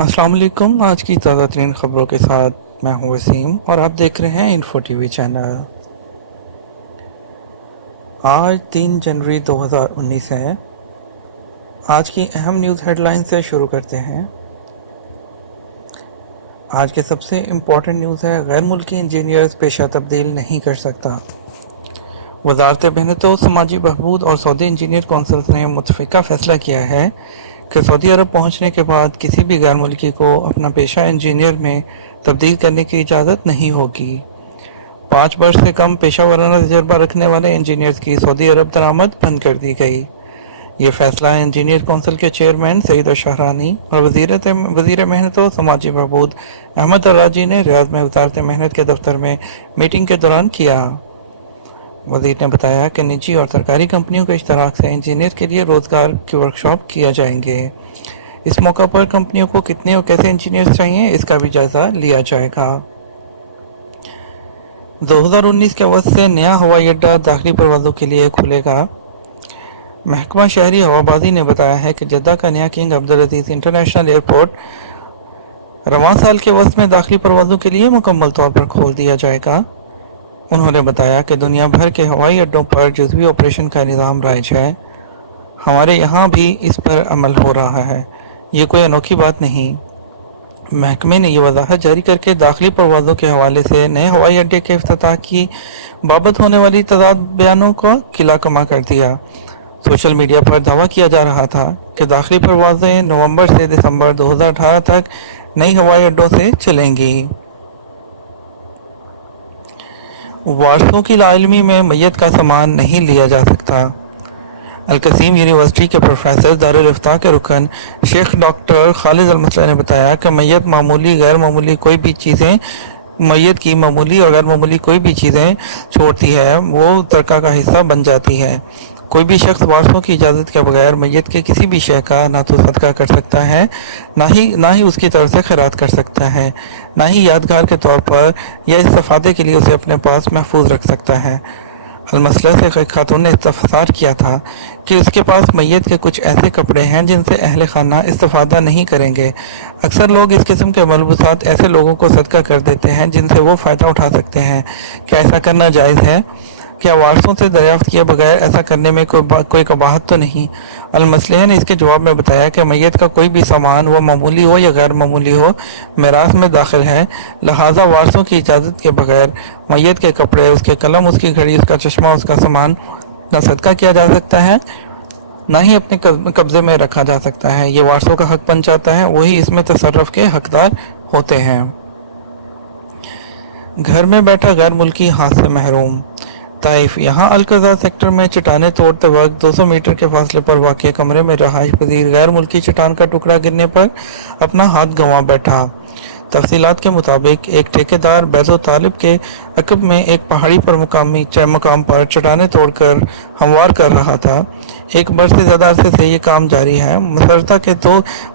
अस्सलाम वालेकुम। आज की ताज़ा तरीन ख़बरों के साथ मैं हूं वसीम और आप देख रहे हैं इन्फो टीवी चैनल। आज 3 जनवरी 2019 है। आज की अहम न्यूज़ हेडलाइन से शुरू करते हैं। आज के सबसे इम्पोर्टेंट न्यूज़ है, गैर मुल्की इंजीनियर्स पेशा तब्दील नहीं कर सकता। वज़ारत मेहनत समाजी बहबूद और सऊदी इंजीनियर कौंसिल ने मुतफ़िका फ़ैसला किया है कि सऊदी अरब पहुंचने के बाद किसी भी गैर मुल्की को अपना पेशा इंजीनियर में तब्दील करने की इजाज़त नहीं होगी। 5 वर्ष से कम पेशा वाराना तजर्बा रखने वाले इंजीनियर्स की सऊदी अरब दरामद बंद कर दी गई। ये फैसला इंजीनियर कौंसिल के चेयरमैन सईद शहरानी और वज़ीर मेहनत और समाजी बहबूद अहमद अर्राजी ने रियाद में वज़ारत मेहनत के दफ्तर में मीटिंग के दौरान किया। वज़ीर ने बताया कि निजी और सरकारी कंपनियों के इश्तराक से इंजीनियर के लिए रोज़गार की वर्कशॉप किया जाएंगे। इस मौका पर कंपनियों को कितने और कैसे इंजीनियर्स चाहिए, इसका भी जायज़ा लिया जाएगा। 2019 के अवध से नया हवाई अड्डा दाखिली परवाज़ों के लिए खुलेगा। महकमा शहरी हवाबाजी ने बताया है कि जद्दा का नया किंग अब्दुल अजीज़ इंटरनेशनल एयरपोर्ट रवां साल के वक्त में दाखिली परवाज़ों के लिए मुकम्मल तौर पर खोल दिया जाएगा। उन्होंने बताया कि दुनिया भर के हवाई अड्डों पर जुज़वी ऑपरेशन का निज़ाम राइज है। हमारे यहाँ भी इस पर अमल हो रहा है, ये कोई अनोखी बात नहीं। महकमे ने यह वजाहत जारी करके दाखिली परवाज़ों के हवाले से नए हवाई अड्डे के इफ्तिताह की बाबत होने वाली तज़ाद बयानों को किला कमा कर दिया। सोशल मीडिया पर दावा किया जा रहा था कि दाखिली परवाज़ें नवंबर से दिसंबर 2018 तक नई हवाई अड्डों से चलेंगी। वारसों की लाइलमी में मैयत का सामान नहीं लिया जा सकता। अल-कसीम यूनिवर्सिटी के प्रोफेसर दारुल इफ्ता के रुकन शेख डॉक्टर खालिद अल-मसला ने बताया कि मैयत मामूली गैर मामूली कोई भी चीज़ें मैयत की मामूली और गैर मामूली कोई भी चीज़ें छोड़ती है वो तरका का हिस्सा बन जाती है। कोई भी शख्स वारसों की इजाज़त के बगैर मैयत के किसी भी शय का ना तो सदका कर सकता है, ना ही उसकी तरफ से खैरात कर सकता है, ना ही यादगार के तौर पर या इस्तेफादे के लिए उसे अपने पास महफूज रख सकता है। अलमसला से एक खातून ने इस्तफसार किया था कि उसके पास मैयत के कुछ ऐसे कपड़े हैं जिनसे अहले खाना इस्तेफादा नहीं करेंगे। अक्सर लोग इस किस्म के मलबूसात ऐसे लोगों को सदका कर देते हैं जिनसे वो फ़ायदा उठा सकते हैं। क्या ऐसा करना जायज़ है? क्या वारसों से दरियाफ्त किए बगैर ऐसा करने में कोई कबाहत तो नहीं? अलमसलह ने इसके जवाब में बताया कि मैयत का कोई भी सामान, वो मामूली हो या गैर मामूली हो, मीरास में दाखिल है। लिहाजा वारसों की इजाज़त के बगैर मैयत के कपड़े, उसके कलम, उसकी घड़ी, उसका चश्मा, उसका सामान न सदका किया जा सकता है, ना ही अपने कब्ज़े में रखा जा सकता है। ये वारसों का हक बन जाता है, वही इसमें तसर्रुफ़ के हकदार होते हैं। घर में बैठा गैर मुल्की हाथ से महरूम। ताइफ, यहाँ अलकज़ा सेक्टर में चट्टानें तोड़ते वक्त 200 मीटर के फासले पर वाक़ कमरे में रहाइश पजीर गैर मुल्की चट्टान का टुकड़ा गिरने पर अपना हाथ गंवा बैठा। तफसीलात के मुताबिक एक ठेकेदार बैतो तालिब के अकब में एक पहाड़ी पर मकाम पर चट्टानें तोड़कर हमवार कर रहा था। एक बरस से ज़्यादा अरसे से ये काम जारी है।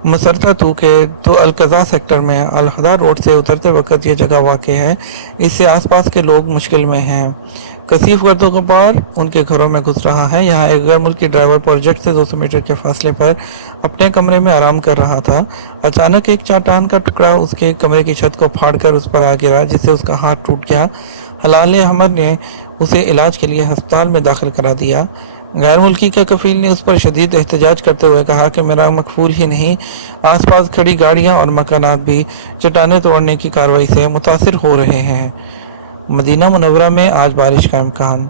मसरता तू के तो अलकज़ा सेक्टर में अलहदा रोड से उतरते वक्त ये जगह वाक़ है। इससे आसपास के लोग मुश्किल में हैं। कसीफ गर्दो गुबार उनके घरों में घुस रहा है। यहाँ एक गैर मुल्की ड्राइवर प्रोजेक्ट से 200 मीटर के फासले पर अपने कमरे में आराम कर रहा था। अचानक एक चट्टान का टुकड़ा उसके कमरे की छत को फाड़कर उस पर आ गिरा, जिससे उसका हाथ टूट गया। हलाल अहमद ने उसे इलाज के लिए अस्पताल में दाखिल करा दिया। गैर मुल्की के कफील ने उस पर शदीद एहतजाज करते हुए कहा कि मेरा मकफूल ही नहीं, आसपास खड़ी गाड़ियाँ और मकानात भी चट्टानें तोड़ने की कार्रवाई से मुतासिर हो रहे हैं। मदीना मुनव्वरा में आज बारिश का इम्कान।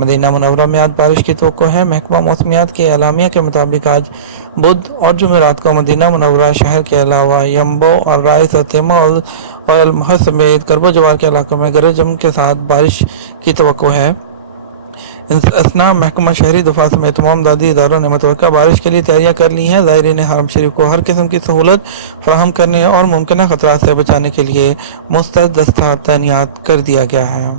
मदीना मुनव्वरा में आज बारिश की तवक्को है। महकमा मौसमियात के एलामिया के मुताबिक आज बुध और जुमेरात को मदीना मुनव्वरा शहर के अलावा यम्बो और राइस और तेमा और अलमहर समेत करबो जवार के इलाकों में गरज चमक के साथ बारिश की तवक्को है। असना महकमा शहरी दफा समेत तमाम दादी इदारों ने मुतवक्का बारिश के लिए तैयारियां कर ली हैं। ज़ायरीन हरम शरीफ को हर किस्म की सहूलत फराहम करने और मुमकिन ख़तरात से बचाने के लिए मुस्तैद दस्ता तैनात कर दिया गया है।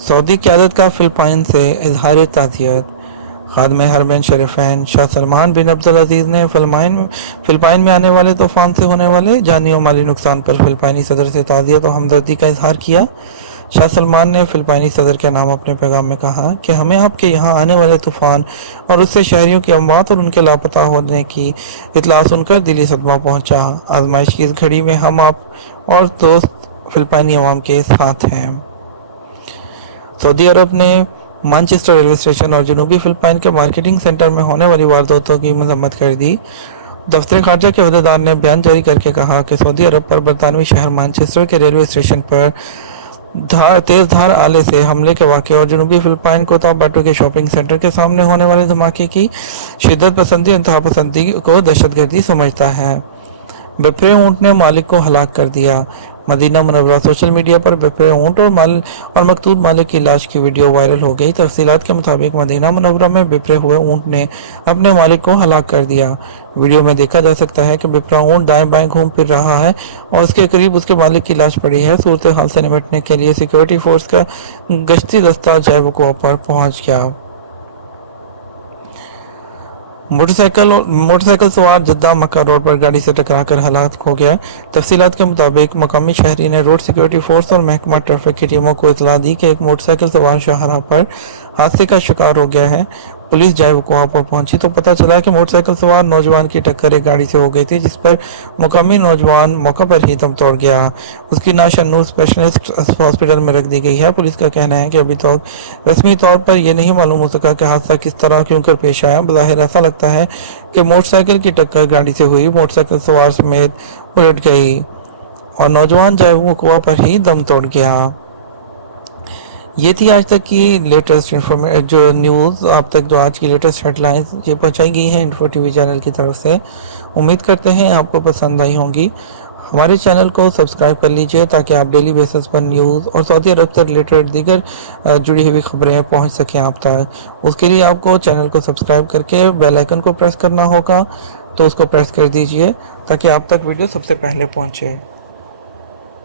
सऊदी क़यादत का फ़िलिपाइन से इजहार ताज़ियत। खादम हरमैन शरीफैन शाह सलमान बिन अब्दुल अजीज़ ने फ़िलिपाइन में आने वाले तूफ़ान से होने वाले जानी और माली नुकसान पर फ़िलिपाइनी सदर से ताज़ियत और हमदर्दी का इजहार किया। شاہ سلمان نے فلپائنی صدر کے نام اپنے پیغام میں کہا کہ ہمیں آپ کے یہاں آنے والے طوفان اور اس سے شہریوں کی اموات اور ان کے لاپتہ ہونے کی اطلاع سن کر دلی صدمہ پہنچا۔ آزمائش کی اس گھڑی میں ہم آپ اور دوست فلپائنی عوام کے ساتھ ہیں۔ سعودی عرب نے مانچسٹر ریلوے اسٹیشن اور جنوبی فلپائن کے مارکیٹنگ سینٹر میں ہونے والی وارداتوں کی مذمت کر دی۔ دفتر خارجہ کے عہدیدار نے بیان جاری کر کے کہا کہ سعودی عرب پر برطانوی شہر مانچسٹر کے ریلوے اسٹیشن پر تیز دھار آلے سے حملے کے واقعے اور جنوبی فلپائن کوتا باٹو کے شاپنگ سینٹر کے سامنے ہونے والے دھماکے کی شدت پسندی انتہا پسندی کو دہشت گردی سمجھتا ہے۔ بپھرے اونٹ نے مالک کو ہلاک کر دیا۔ مدینہ منورہ سوشل میڈیا پر بپھرے اونٹ اور مقتول مالک کی لاش کی ویڈیو وائرل ہو گئی۔ تفصیلات کے مطابق مدینہ منورہ میں بپھرے ہوئے اونٹ نے اپنے مالک کو ہلاک کر دیا۔ ویڈیو میں دیکھا جا سکتا ہے کہ بپھرا اونٹ دائیں بائیں گھوم پھر رہا ہے اور اس کے قریب اس کے مالک کی لاش پڑی ہے۔ صورتحال سے نمٹنے کے لیے سیکورٹی فورس کا گشتی دستہ جائے وقوع پر پہنچ گیا۔ موٹر سائیکل سوار جدہ مکہ روڈ پر گاڑی سے ٹکرا کر ہلاک ہو گیا۔ تفصیلات کے مطابق مقامی شہری نے روڈ سیکورٹی فورس اور محکمہ ٹریفک کی ٹیموں کو اطلاع دی کہ ایک موٹر سائیکل سوار شاہراہ پر حادثے کا شکار ہو گیا ہے۔ پولیس جائے وقوع پر پہنچی تو پتہ چلا کہ موٹر سائیکل سوار نوجوان کی ٹکر ایک گاڑی سے ہو گئی تھی، جس پر مقامی نوجوان موقع پر ہی دم توڑ گیا۔ اس کی نعش النور اسپیشلسٹ ہاسپٹل میں رکھ دی گئی ہے۔ پولیس کا کہنا ہے کہ ابھی تک رسمی طور پر یہ نہیں معلوم ہو سکا کہ حادثہ کس طرح کیوں کر پیش آیا۔ بظاہر ایسا لگتا ہے کہ موٹر سائیکل کی ٹکر گاڑی سے ہوئی، موٹر سائیکل سوار سمیت الٹ گئی اور نوجوان جائے وقوع پر ہی دم توڑ گیا۔ یہ تھی آج تک کی لیٹسٹ جو نیوز، آپ تک جو آج کی لیٹسٹ ہیڈ لائنز یہ پہنچائی گئی ہیں انفو ٹی وی چینل کی طرف سے۔ امید کرتے ہیں آپ کو پسند آئی ہوں گی۔ ہمارے چینل کو سبسکرائب کر لیجئے تاکہ آپ ڈیلی بیسس پر نیوز اور سعودی عرب سے ریلیٹڈ دیگر جڑی ہوئی خبریں پہنچ سکیں آپ تک۔ اس کے لیے آپ کو چینل کو سبسکرائب کر کے بیل آئیکن کو پریس کرنا ہوگا، تو اس کو پریس کر دیجئے تاکہ آپ تک ویڈیو سب سے پہلے پہنچے۔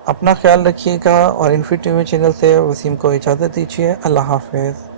اپنا خیال رکھیے گا اور انفو ٹی وی چینل سے وسیم کو اجازت دیجیے۔ اللہ حافظ۔